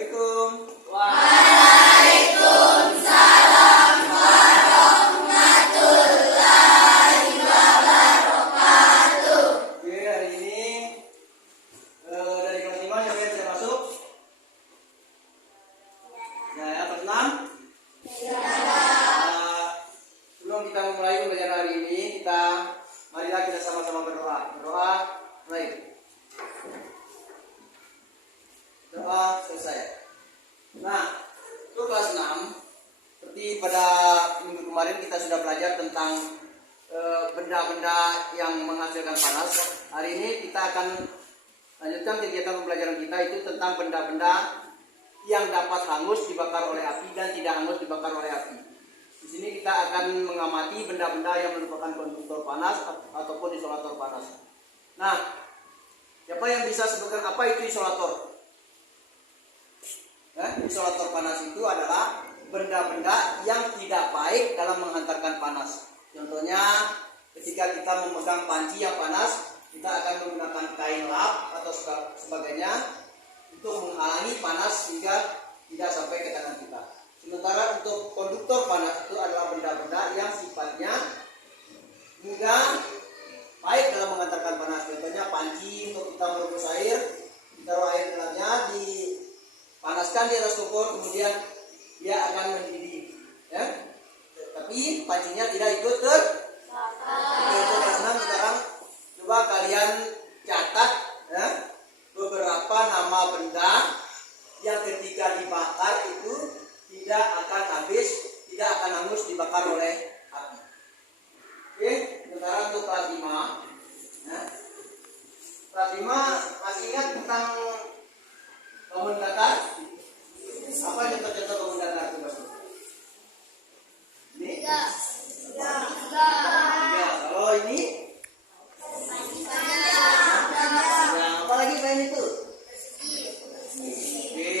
Assalamualaikum. Waalaikumsalam warahmatullahi wabarakatuh. Oke, hari ini dari kelas 5 siapa yang bisa masuk? Ya, kelas 6. Sebelum kita memulai pembelajaran hari ini, marilah kita sama-sama berdoa. Berdoa, mulai. Doa selesai. Nah, untuk kelas 6, seperti pada minggu kemarin kita sudah belajar tentang benda-benda yang menghasilkan panas. Hari ini kita akan lanjutkan kegiatan pembelajaran kita itu tentang benda-benda yang dapat hangus dibakar oleh api dan tidak hangus dibakar oleh api. Di sini kita akan mengamati benda-benda yang merupakan konduktor panas ataupun isolator panas. Nah, siapa yang bisa sebutkan apa itu isolator? Isolator panas itu adalah benda-benda yang tidak baik dalam menghantarkan panas. Contohnya, ketika kita memegang panci yang panas, kita akan menggunakan kain lap atau sebagainya untuk menghalangi panas sehingga tidak sampai ke tangan kita. Sementara untuk konduktor panas itu adalah benda-benda yang sifatnya mudah baik dalam mengantarkan panas. Contohnya panci untuk kita merebus air, ditaruh air dalamnya, dipanaskan di atas kompor, kemudian dia akan mendidih. Ya? Tapi pancinya tidak ikut terbakar. Karena sekarang coba kalian catat ya, beberapa nama benda yang ketika dibakar itu tidak akan habis, tidak akan hangus dibakar oleh api. Oke, sekarang untuk kelas 5. Ya. Kelas 5 masih ingat tentang bangun datar? Apa contoh-contoh bangun datar itu Mas? Ini? Ya. Kalau ini? Apa lagi selain itu? Oke.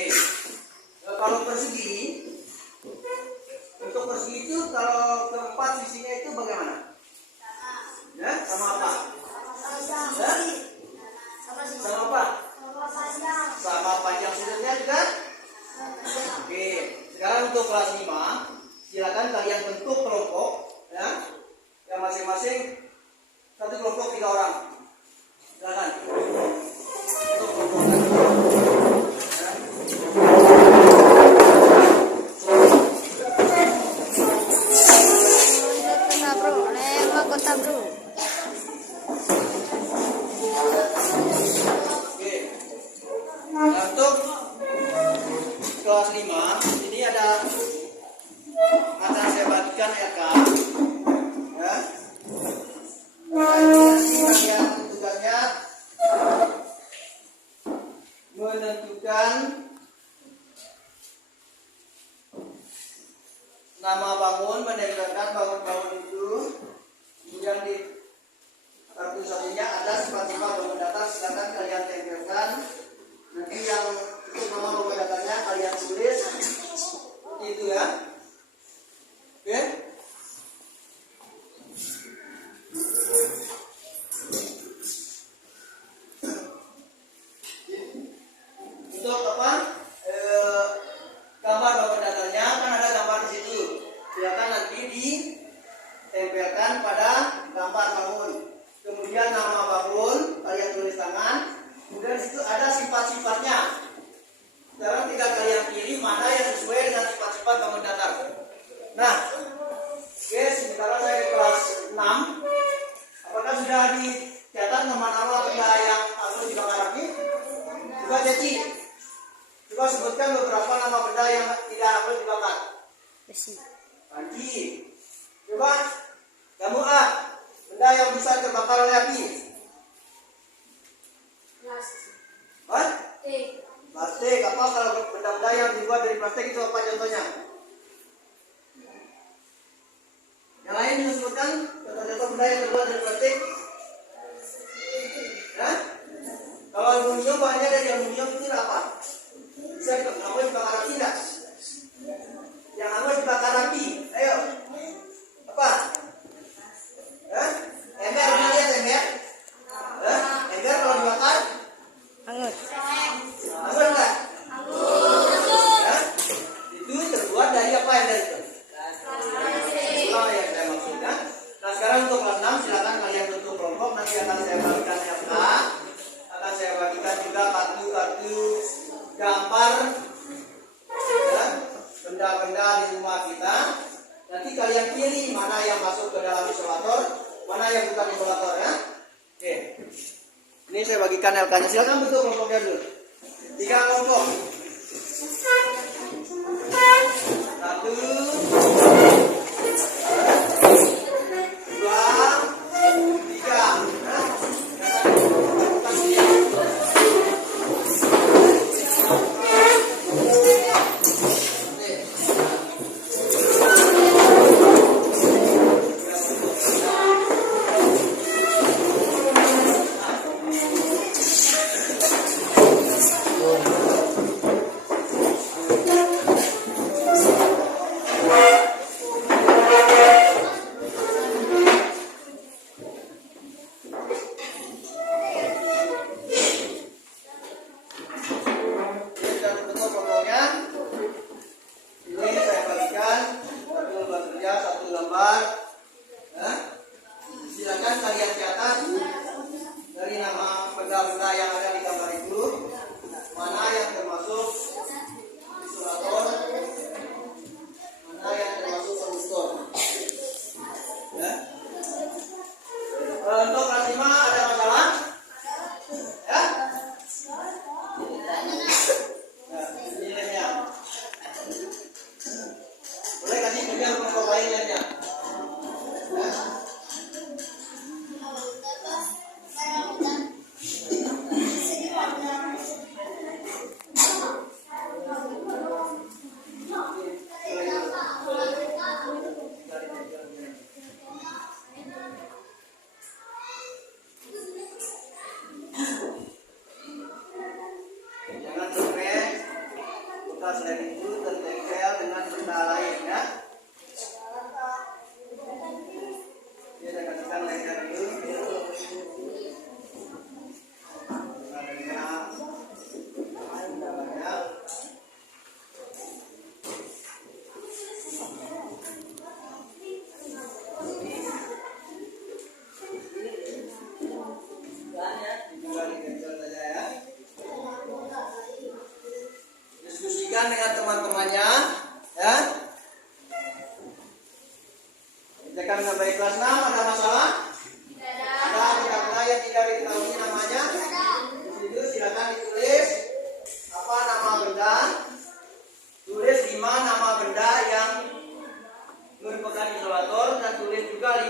Kalau persegi, untuk persegi itu kalau keempat sisinya itu bagaimana? Ya, sama apa? Ya? Sama apa? Sama panjang sudutnya juga? Oke. Sekarang untuk kelas 5, silakan kalian bentuk kelompok, ya, yang masing-masing satu kelompok 3 orang. Silakan. Untuk kelompok Kota bro. Oke. Nah, untuk kelas 5 ini akan saya bagikan RK. Ya. Nanti kalian tugasnya menentukan nama bangun, menempelkan bangun-bangun itu. Kemudian di kartu satunya ada sifat-sifat bangun datar, silakan kalian tempelkan. Nanti yang untuk nama bangun datarnya kalian tulis seperti itu ya. Oke. Untuk apa? Gambar bangun datarnya kan ada gambar di situ. Silakan nanti ditempelkan pada gambar bangun. Kemudian nama bangun kalian tulis tangan. Kemudian di situ ada sifat-sifatnya. Sekarang tinggal kalian pilih mana yang sesuai dengan sifat-sifat bangun datar. Nah, oke, sementara saya di kelas 6. Apakah sudah dicatat nama-nama benda yang harus dibakar api? Coba Ceci, coba sebutkan beberapa nama benda yang tidak harus dibakar. Panci. Coba kamu A, benda yang bisa terbakar oleh api. Plastik. Apa kalau benda-benda yang dibuat dari plastik itu apa contohnya? Yang lain disebutkan contoh-contoh benda yang terbuat dari plastik. Ya? Kalau aluminium, bahannya dari aluminium itu apa? Bisa dibakar api tidak? Yang harus dibakar api, ayo. Apa? Ember, pernah lihat ember? Ember kalau dibakar? Hangus. Hangus enggak? Hangus. gambar ya, benda-benda di rumah kita. Nanti kalian pilih mana yang masuk ke dalam isolator, mana yang bukan isolator ya. Oke. Ini saya bagikan LK-nya. Silakan bentuk kelompoknya dulu. 3 kelompok. 1, 2,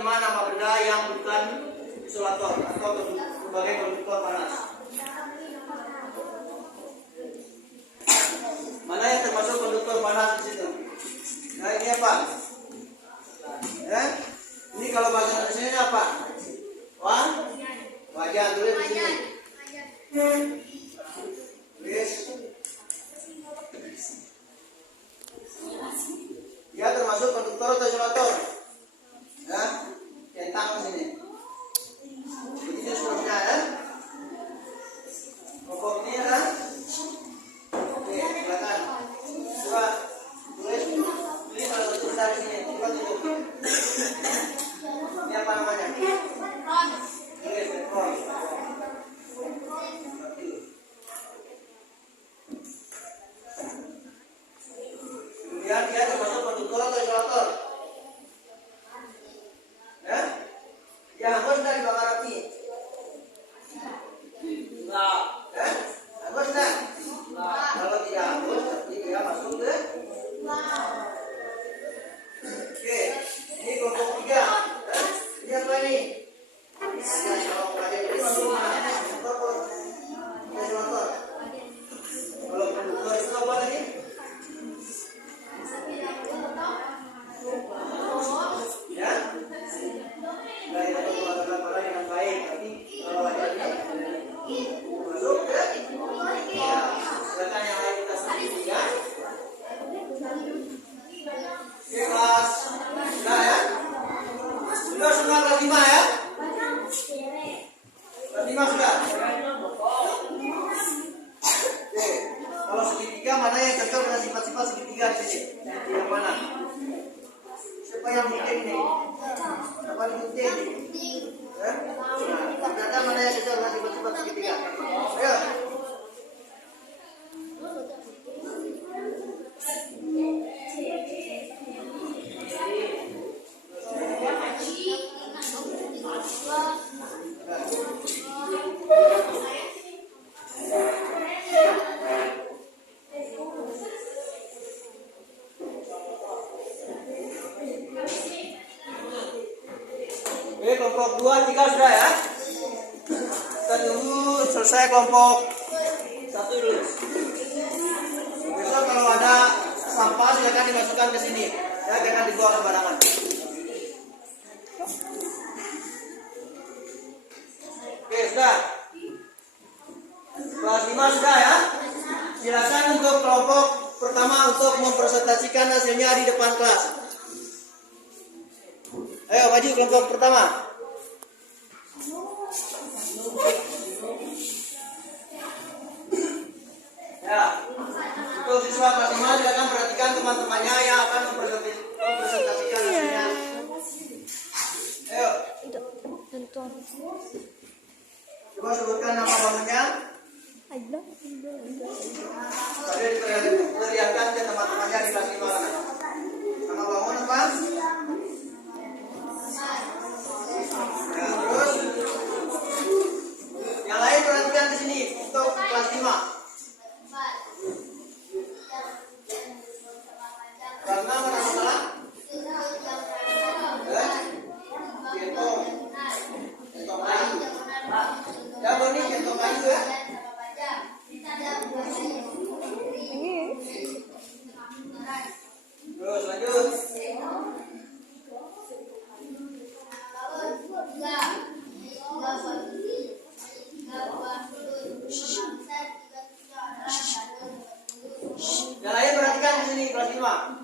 5 nama benda yang bukan isolator atau sebagai konduktor panas. Mana yang termasuk konduktor panas di situ? Nah, ini apa? Ya? Ini kalau bahasa Indonesia apa? Wajan, tulis di sini. Tulis. Dia termasuk konduktor atau isolator? Ya, centang di sini. Begitu seterusnya ya. Pokok ini ya. Oke, silakan. Coba tulis. Ini salah satu dari sini. Coba tunjuk. Ini apa namanya? Tulis petrol. Kemudian dia termasuk konduktor atau isolator? Ya? Ya, hangus dari bakar api. Enggak. Ya? Hangus enggak? Enggak. Kalau tidak hangus, berarti dia masuk ke. Oke, ini kelompok 3. Ya? Ini apa ini? Ini masuk mana? Isolator. Isolator. Kalau konduktor itu apa lagi? Ya? Nah, itu mengatakan pada yang baik, tapi kalau ada masuk ke ya, silakan yang lain kita sendiri ya. Oke, kelas sudah ya? Sudah semua kelas 5 ya? Kelas 5 sudah? Oke, kalau segitiga mana yang cocok dengan sifat-sifat segitiga di sini? Yang mana? Siapa yang bikin ini? Siapa yang bikin? Ya? Nah, ternyata mana yang cocok dengan sifat-sifat segitiga? Ayo. kelompok 2, 3 sudah ya. Kita tunggu selesai kelompok 1 dulu. Besok kalau ada sampah silakan dimasukkan ke sini. Ya, jangan dibuang sembarangan. Oke, sudah. Kelas 5 sudah ya. Silakan untuk kelompok pertama untuk mempresentasikan hasilnya di depan kelas. Ayo maju kelompok pertama. Ya. Untuk siswa kelas 5 silakan perhatikan teman-temannya yang akan mempresentasikan hasilnya. Ayo. Coba sebutkan nama bangunnya. Tadi diperlihatkan ke teman-temannya di kelas 5 kan. Nama bangun apa? Ya, terus yang lain perhatikan ke sini untuk kelas 5. Kelas 6 ada masalah? Gentong. Gentong kayu. Ya Boni, gentong kayu ya. Terus lanjut. Yang lain perhatikan di sini kelas 5.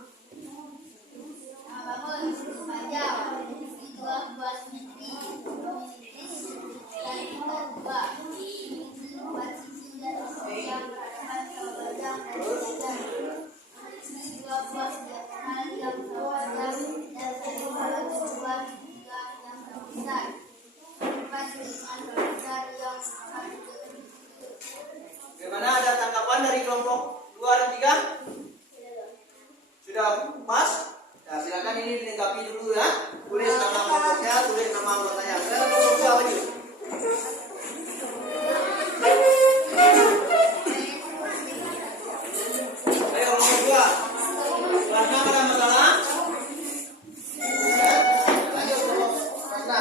Bagaimana, ada tanggapan dari kelompok 2 dan 3? Sudah pas? Ya, silakan ini dilengkapi dulu ya. Tulis nama kelompoknya, tulis nama anggotanya. Silakan kelompok 2 maju. Ayo kelompok 2. Kelasnya ada masalah? Lanjut kelompok kelasnya.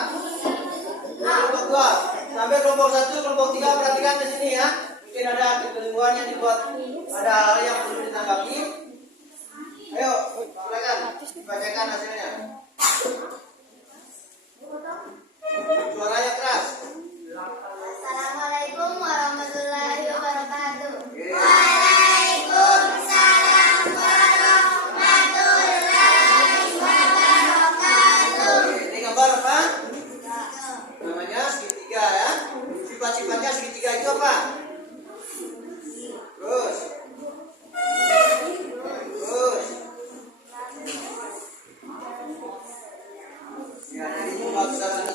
Kelompok 2 sampai kelompok 1, kelompok 3 perhatikan ke sini ya. Mungkin ada kekeliruan yang dibuat, ada hal yang perlu ditanggapi. Ayo, silakan dibacakan hasilnya. Suaranya keras. Assalamualaikum warahmatullahi wabarakatuh. Waalaikumsalam warahmatullahi wabarakatuh. Ini gambar apa? Namanya segitiga ya. Sifat-sifatnya segitiga itu apa? Terus. Ya, jadi pembahasan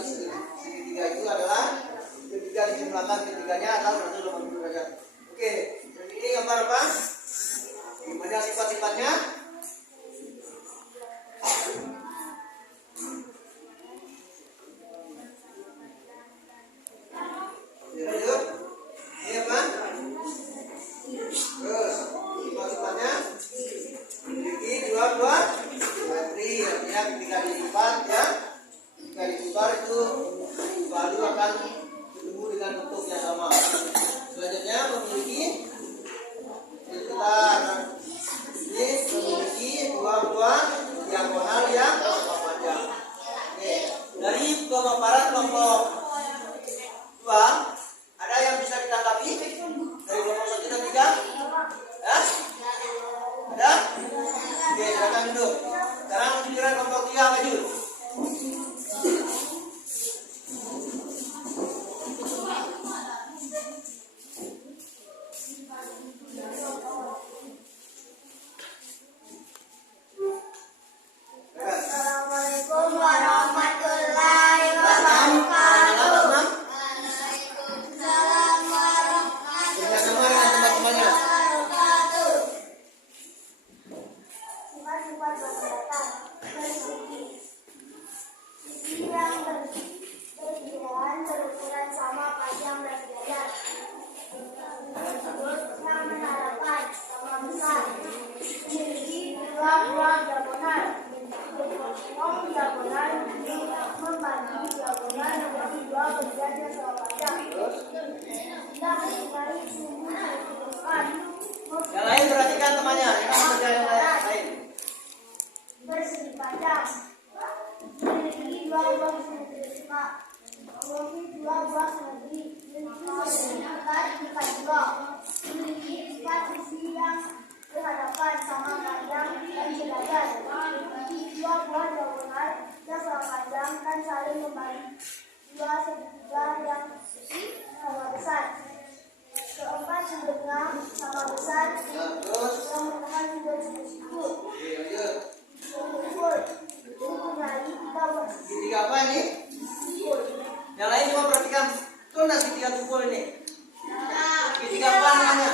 segitiga itu adalah ketika dijumlahkan ketiganya adalah 180 derajat. Oke, jadi ini gambar apa? Gimana sifat-sifatnya? Lanjut. Ini apa? Terus sifat-sifatnya memiliki dua simetri, artinya ketika dilipat ya, ketika ditukar itu selalu akan bertemu dengan bentuk yang sama. Selanjutnya memiliki sekitar ini memiliki dua diagonal yang panjang. Oke, dari pemaparan kelompok 2 ada yang bisa ditanggapi dari kelompok 1 dan 3? Ya? Ada? Oke, silakan duduk. Sekarang giliran kelompok 3 maju. Assalamualaikum warahmatullahi wabarakatuh. Waalaikumsalam warahmatullahi Bersama dengan teman-temannya. wabarakatuh. Sifat-sifat berpendapat bersegi. Sisi yang berbeda berukuran sama panjang dan derajat. Yang menarakan sama besar. Memiliki dua diagonal. Diagonal membagi diagonal dari sumber kehidupan. Yang lain perhatikan temannya. Yang lain. Bersih panjang. Memiliki 2 buah sentri. Memiliki 2 buah sentri. Memiliki 4 blok. Memiliki 4 sisi yang berhadapan sama panjang dan sejajar. Memiliki 2 buah diagonal yang sama panjang dan saling membagi 2 segitiga yang sama besar. Keempat sudutnya sama besar Terus. yang merupakan sudut siku. Oke, lanjut. Kumpul. Mempunyai 3 buah sisi. Segitiga apa ini? Yang lain cuma perhatikan. Tuh nah segitiga kumpul ini. Segitiga apa namanya?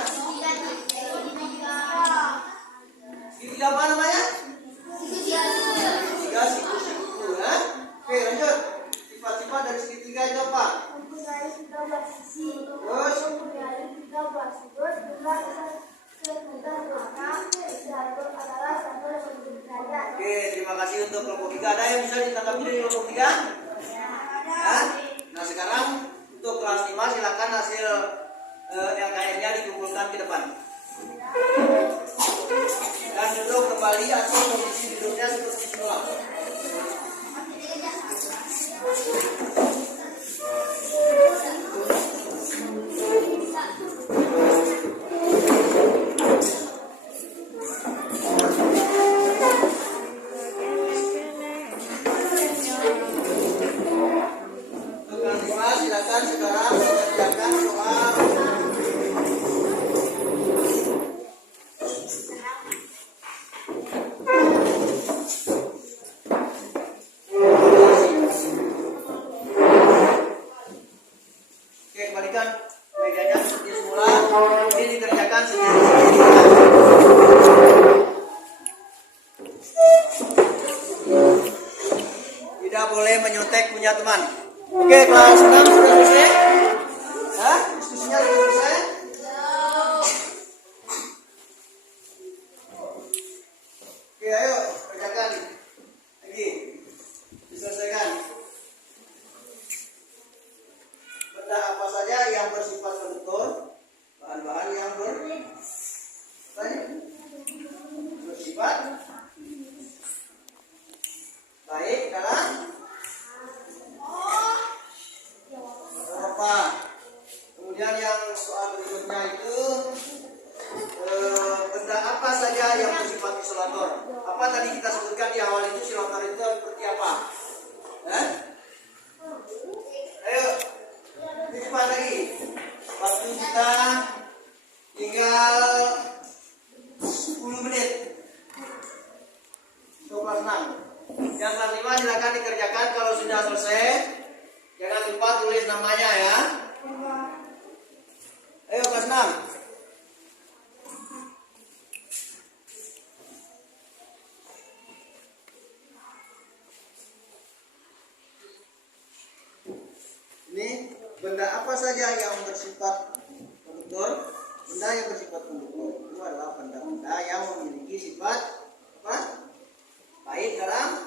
Segitiga apa namanya? Segitiga siku-siku. Oke, lanjut. Sifat-sifat dari segitiga itu apa? Mempunyai 3 buah sisi. Terus. Mempunyai 3 buah sudut. Jumlah sekitar warna diatur adalah 180 derajat. Oke, terima kasih untuk kelompok 3. Ada yang bisa ditanggapi dari kelompok 3? Ya? Nah, sekarang untuk kelas 5 silakan hasil LKM-nya dikumpulkan ke depan. Dan duduk kembali atau posisi duduknya seperti semula. Untuk kelas 5 silakan sekarang mengerjakan soal Oke, kembalikan mejanya seperti semula. Ini dikerjakan sendiri-sendiri. Tidak boleh menyontek punya teman. Oke, kelas 6 sudah selesai? Hah? Diskusinya sudah selesai? Oke, ayo kerjakan lagi. Diselesaikan. Benda apa saja yang bersifat konduktor, bahan-bahan yang bersifat baik dalam Eropa. Kemudian yang soal berikutnya itu benda apa saja yang bersifat isolator. Apa tadi kita sebutkan di awal itu isolator itu seperti apa? Ayo, ini cepat lagi. Waktu kita tinggal 10 menit. Untuk kelas 6. Yang kelas 5 silakan dikerjakan. Kalau sudah selesai, jangan lupa tulis namanya ya. Ayo kelas 6. Ini benda apa saja yang bersifat konduktor? Benda yang bersifat konduktor itu adalah benda-benda yang memiliki sifat apa? Baik dalam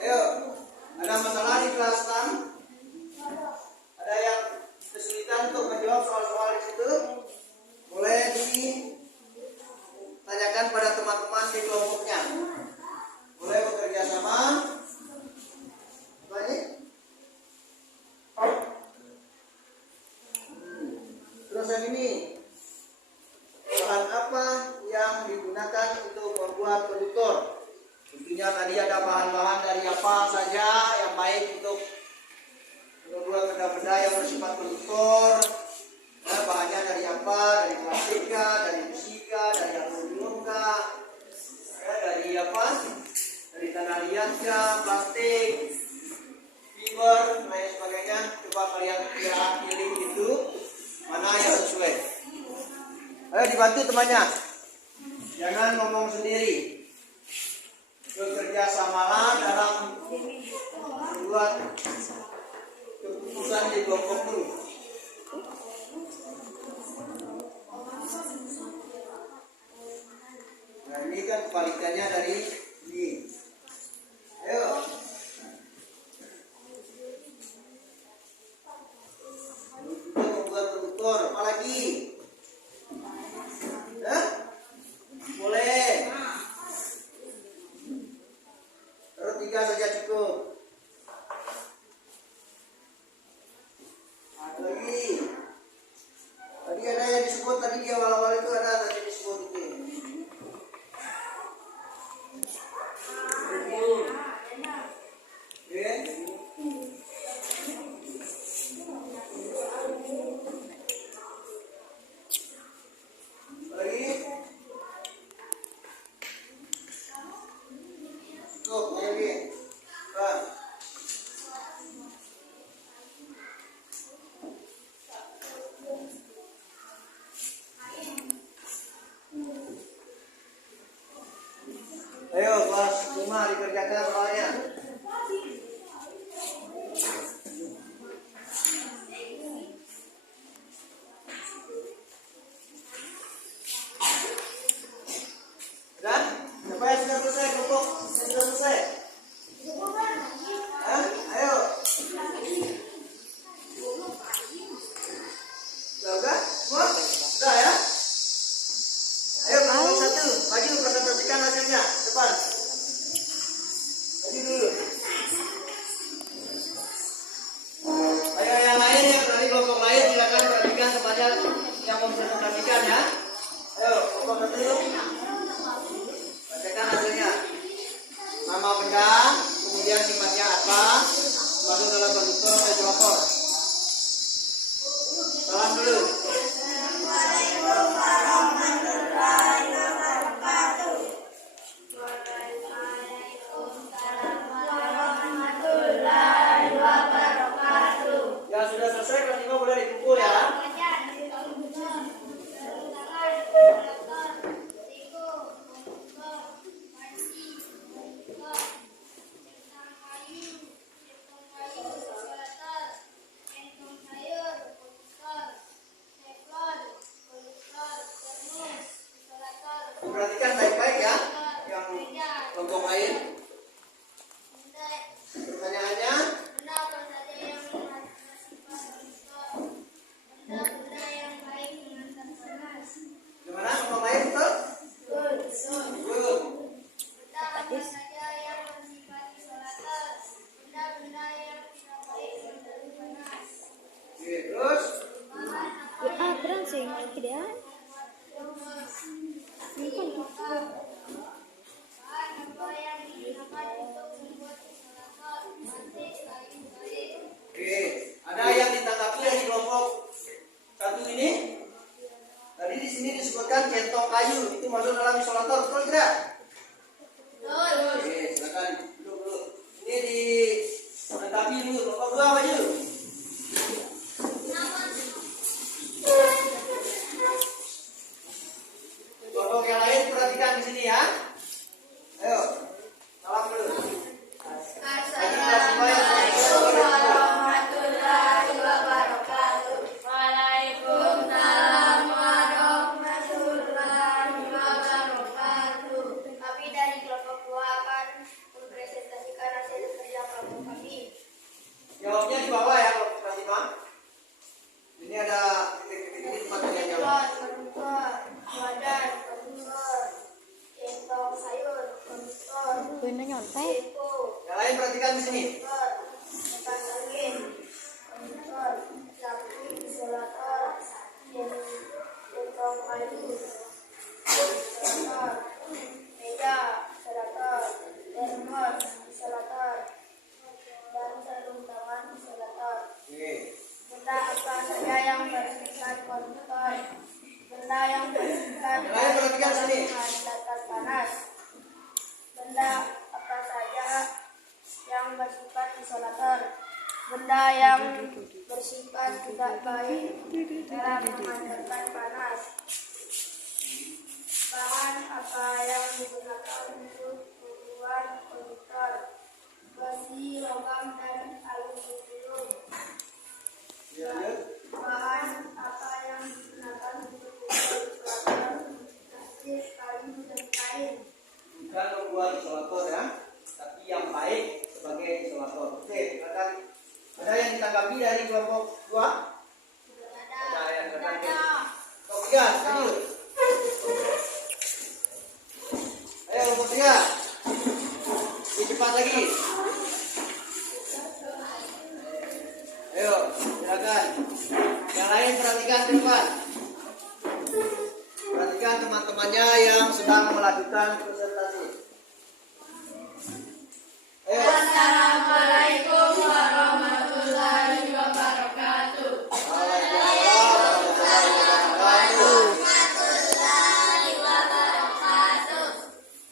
Ayo, ada masalah di kelas 6? Ada yang kesulitan untuk menjawab soal-soal di situ? Boleh ditanyakan pada teman-teman di kelompoknya. Boleh bekerja sama. Apa ini? Terus yang ini, bahan apa yang digunakan untuk membuat konduktor? Tentunya tadi ada bahan-bahan dari apa saja yang baik untuk membuat benda-benda yang bersifat konduktor. Nah, bahannya dari apa? Dari plastik kah? Dari besi kah? Dari aluminium kah? Dari apa? Dari tanah liat kah? Plastik, fiber, dan lain sebagainya. Coba kalian pilih itu mana yang sesuai. Ayo dibantu temannya. Jangan ngomong sendiri. Bekerja samalah dalam membuat keputusan di kelompok dulu. kebalikannya dari ini. Ayo. Untuk membuat produktor, apa lagi? Hah? Boleh. Terus 3 saja cukup. Ada lagi. Tadi ada yang disebut tadi di awal-awal itu ada tadi disebut itu. Ayo kelas 5 dikerjakan soalnya. Dan siapa yang sudah selesai kelompok? Sudah selesai? Hah? Ayo. Sudah? Semua? Sudah ya? Ayo kelompok 1, maju presentasikan hasilnya. Cepat. Maju dulu. Ayo yang lain yang dari kelompok lain silakan perhatikan kepada yang mempresentasikan ya. Ayo kelompok 1. Bacakan hasilnya. Nama benda, kemudian sifatnya apa, masuk dalam konduktor ventilator. Salam dulu. Assalamualaikum warahmatullahi wabarakatuh. Waalaikumsalam warahmatullahi wabarakatuh. Yang sudah selesai kelas 5 boleh dikumpul ya. Perhatikan baik-baik ya yang kelompok lain. Pertanyaannya, gimana kelompok lain betul? Good. Oke, terus oke, ada yang ditanggapi dari kelompok 1 ini? Tadi di sini disebutkan centong kayu itu masuk dalam isolator, betul tidak? Oke, silakan duduk dulu. Ini ditanggapi dulu, kelompok 2 maju. Kelompok yang lain perhatikan di sini ya. Ayo, salam dulu. Assalamualaikum warahmatullahi wabarakatuh. Waalaikumsalam warahmatullahi wabarakatuh. Kami dari kelompok 2 akan mempresentasikan hasil kerja kelompok kami. Jawabnya di bawah ya, kelompok kelas 5. Ini ada titik-titik di tempat kalian jawab. Konduktor, badan, konduktor, centong sayur, konduktor, depo, Yang lain perhatikan di sini. konduktor, kipas angin, konduktor, lampu isolator, centong kayu, isolator, meja, isolator, termos, isolator, dan sarung tangan isolator. Oke. Benda apa saja yang bersifat konduktor? Benda yang bersifat Yang lain perhatikan sini. menghadapkan panas. Benda apa saja yang bersifat isolator? Benda yang bersifat tidak baik dalam menghantarkan panas. Bahan apa yang digunakan untuk membuat konduktor? Besi, logam, dan aluminium. Ya, lanjut. Bahan apa yang digunakan untuk membuat isolator? Plastik, kayu, dan kain. baik sebagai isolator. Oke, ada yang ditanggapi dari kelompok 2? Ada yang ditanggapi. Kelompok 3, lanjut. Ayo kelompok 3. Lebih cepat lagi. Ayo, silakan. Yang lain perhatikan ke depan. Perhatikan teman-temannya yang sedang melakukan presentasi. Ayo. Assalamualaikum warahmatullahi wabarakatuh.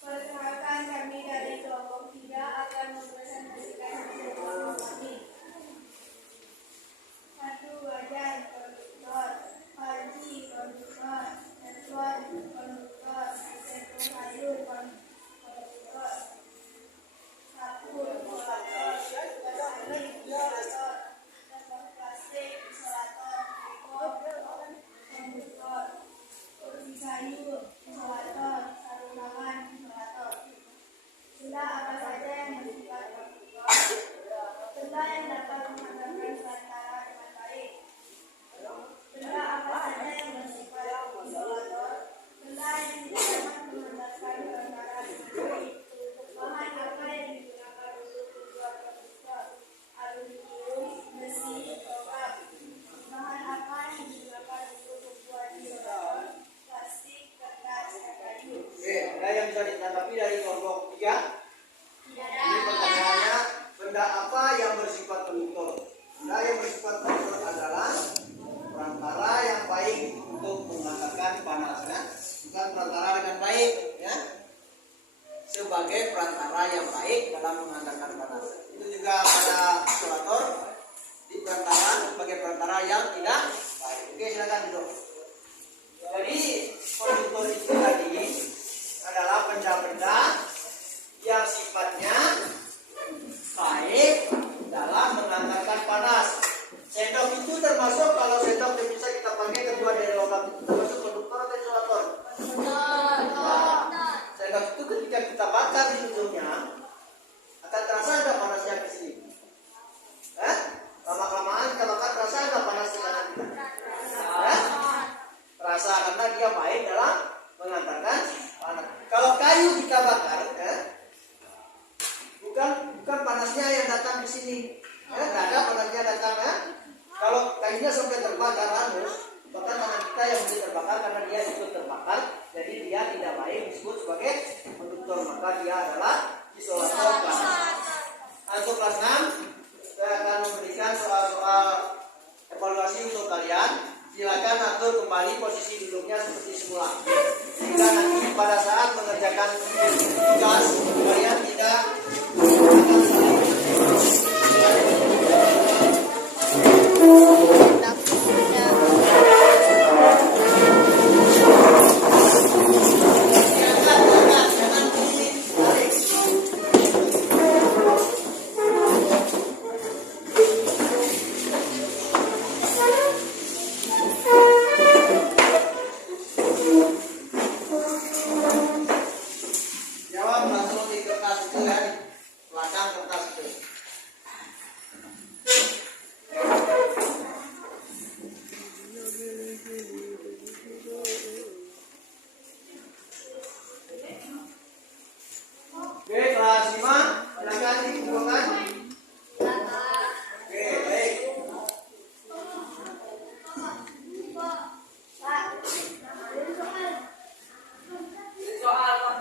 Perkenalkan, kami dari kelompok 3 akan mempresentasikan hasil kelompok kami. 1. Wajan, konduktor. Panci, konduktor. Network, konduktor. Sektor sayur, konduktor. 1. Isolator. Salin, isolator. Network plastik, isolator. Konduktor. Kursi sayur, isolator. Sarung tangan, isolator. Benda apa saja yang bersifat konduktor? Benda yang dapat menghantarkan perantara dengan baik. Benda apa saja yang bersifat isolator? Benda yang tidak dapat menghantarkan perantara dengan baik. Bahan apa yang digunakan untuk membuat konduktor? Aluminium, besi, logam. Bahan apa yang digunakan untuk membuat isolator? Plastik, kertas, dan kayu. Oke, ada yang bisa ditanggapi dari kelompok 3? Ini pertanyaannya, benda apa yang bersifat konduktor? Benda yang bersifat konduktor adalah perantara yang baik untuk menghantarkan panas, ya. Bukan perantara dengan baik, ya. Sebagai perantara yang baik dalam menghantarkan panas. Itu juga pada isolator di perantara sebagai perantara yang tidak baik. Oke, silakan duduk. Jadi konduktor itu tadi adalah benda-benda yang sifatnya baik dalam menghantarkan panas. Sendok itu termasuk, kalau sendok yang bisa kita pakai kedua dari logam itu termasuk konduktor atau isolator? Sendok itu ketika kita bakar di ujungnya akan terasa ada panasnya ke sini. Lama-kelamaan kita bakar terasa ada panas di kanan kita. Terasa karena dia baik dalam mengantarkan panas. Kalau kayu kita bakar, bukan panasnya yang datang ke sini. Tidak ada panasnya datang. Kalau kayunya sampai terbakar hangus, maka tangan kita yang mesti terbakar karena dia ikut terbakar. Jadi dia tidak baik disebut sebagai konduktor. Maka dia adalah isolator kelas 6. Untuk kelas 6, saya akan memberikan soal-soal evaluasi untuk kalian. Silakan atur kembali posisi duduknya seperti semula. Jika nanti pada saat mengerjakan tugas kalian tidak jawab langsung di kertas itu, kan? Belakang kertas itu. Oke, kelas 5, silakan dikumpulkan. Oke, baik. Soal, Pak.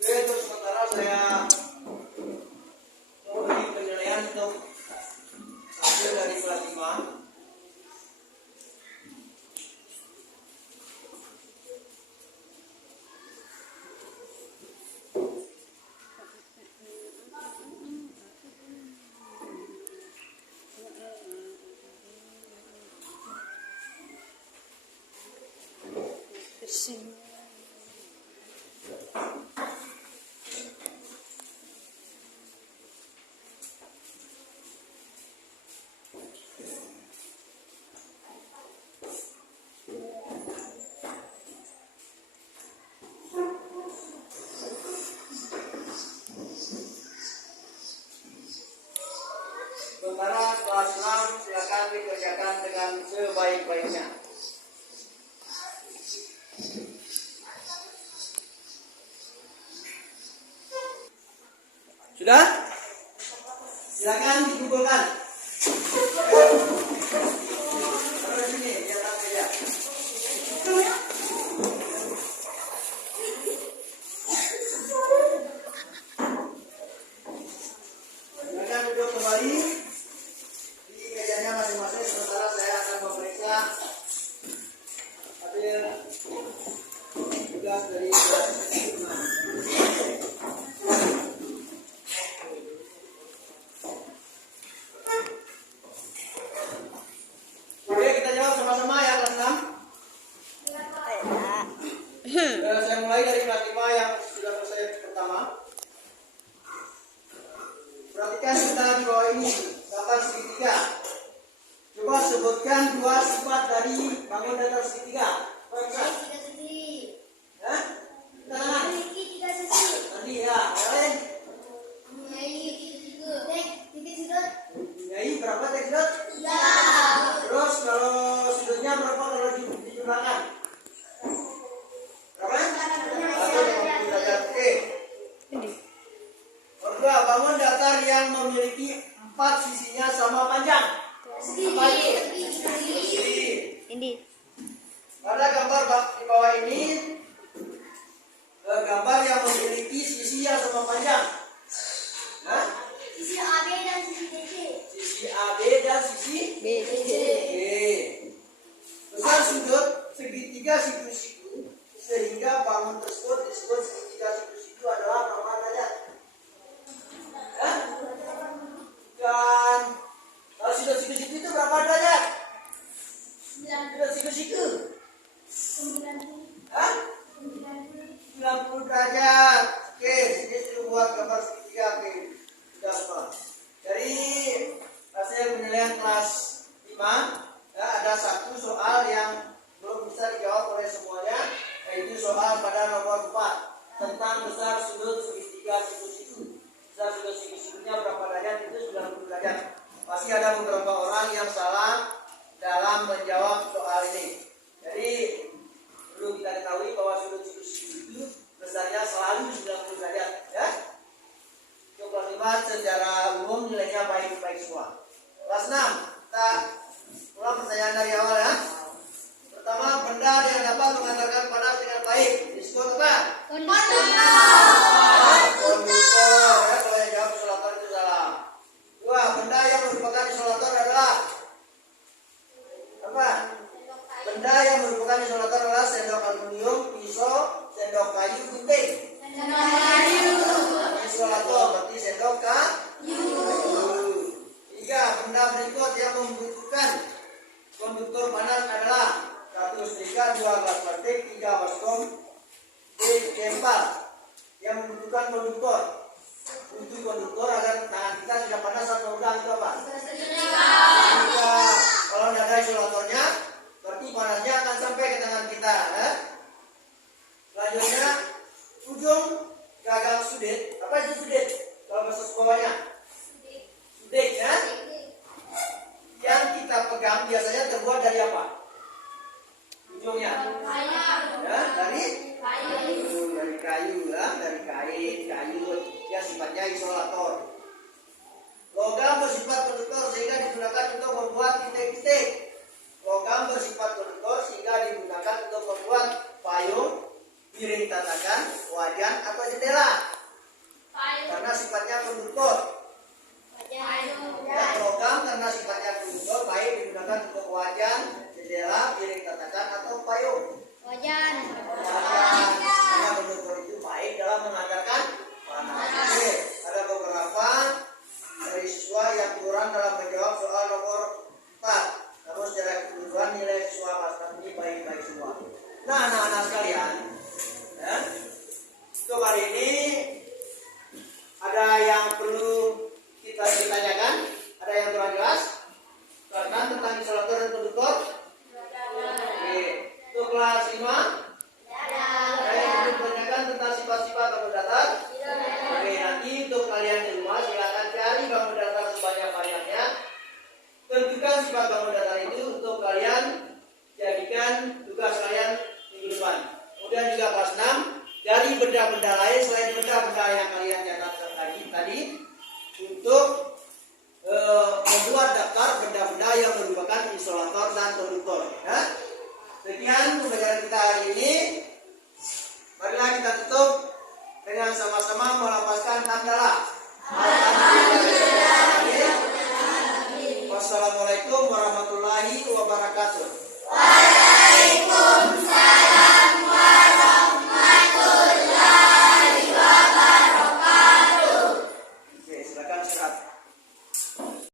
Oke, untuk sementara saya mau beri penilaian untuk hasil dari kelas 5. gunakan sebaik-baiknya. Sudah? Silakan dikumpulkan. Taruh sini, biar tak saja. Silakan duduk kembali di mejanya masing-masing. Sementara saya akan memeriksa hasil tugas dari kelas 6. Oke, kita jawab sama-sama ya kelas 6. Saya mulai dari kelas 5 yang sudah selesai pertama. Perhatikan kita di bawah ini gambar segitiga. Coba sebutkan dua sifat dari bangun datar segitiga. Perhatikan. Tiga sisi. Hah? Tangan. Memiliki tiga sisi. Nanti ya, yang lain. Memiliki tiga sudut. Nyai berapa tek sudut? Tiga. Terus kalau sudutnya berapa kalau dijumlahkan? Berapa? 150 derajat. Oke. Kedua, bangun datar yang memiliki 4 sisinya sama panjang. Apa itu? Segi. Ini. Pada gambar di bawah ini, gambar yang memiliki sisi yang sama panjang. Hah? Sisi AB dan sisi DC. Sisi AB dan sisi B. Oke. Besar sudut segitiga siku-siku sehingga bangun tersebut disebut segitiga siku-siku adalah berapa derajat? Hah? Dan kalau sudut siku-siku itu berapa derajat? Sudut siku-siku. Hah? 90 derajat. Oke, sini sudah buat gambar segitiga. Oke, sudah semua. Dari hasil penilaian kelas 5, ya, ada satu soal yang belum bisa dijawab oleh semuanya, yaitu soal pada nomor 4 tentang besar sudut segitiga siku-siku. Besar sudut siku-sikunya berapa derajat? Itu 90 derajat. Pasti ada beberapa orang yang salah dalam menjawab soal ini. Jadi perlu kita ketahui bahwa sudut siku-siku itu besarnya selalu 90 derajat, ya. Untuk kelas 5 secara umum nilainya baik-baik semua. Kelas 6, kita ulang pertanyaan dari awal ya. Pertama, benda yang dapat mengantarkan panas dengan baik disebut apa? Konduktor. Konduktor. Ya, kalau yang jawab isolator itu salah. 2, benda yang merupakan isolator adalah apa? Benda yang merupakan isolator adalah sendok aluminium, pisau, sendok kayu, gunting. Isolator berarti sendok kayu. 3, benda berikut yang membutuhkan konduktor panas adalah 1 setrika, 2 gelas plastik, 3 baskom, D jempal. Yang membutuhkan konduktor, butuh konduktor agar tangan kita tidak panas atau enggak itu apa? Jika kalau tidak ada isolatornya, berarti panasnya akan sampai ke tangan kita. Selanjutnya, ujung gagang sudet. Apa itu sudet? Kalau bahasa sekolahnya, sudet ya. Yang kita pegang biasanya terbuat dari apa? Ujungnya? Ya, dari kayu ya, dari kayu ya, sifatnya isolator. Logam bersifat konduktor sehingga digunakan untuk membuat titik-titik. Logam bersifat konduktor sehingga digunakan untuk membuat payung, piring tatakan, wajan atau jendela. Karena sifatnya konduktor. Ya, logam karena sifatnya konduktor baik digunakan untuk wajan, jendela, piring tatakan atau payung. Wajan. Karena konduktor itu baik dalam mengantarkan panas. Oke, ada beberapa dari siswa yang kurang dalam menjawab soal nomor 4. Namun secara keseluruhan nilai siswa kelas ini baik-baik semua. Nah, anak-anak sekalian, ya, untuk hari ini ada yang perlu kita ditanyakan? Ada yang kurang jelas? Karena tentang isolator dan konduktor? tadi untuk membuat daftar benda-benda yang merupakan insolator dan konduktor. Ya. Sekian pembelajaran kita hari ini. Marilah kita tutup dengan sama-sama melafazkan hamdalah. Wassalamualaikum warahmatullahi wabarakatuh.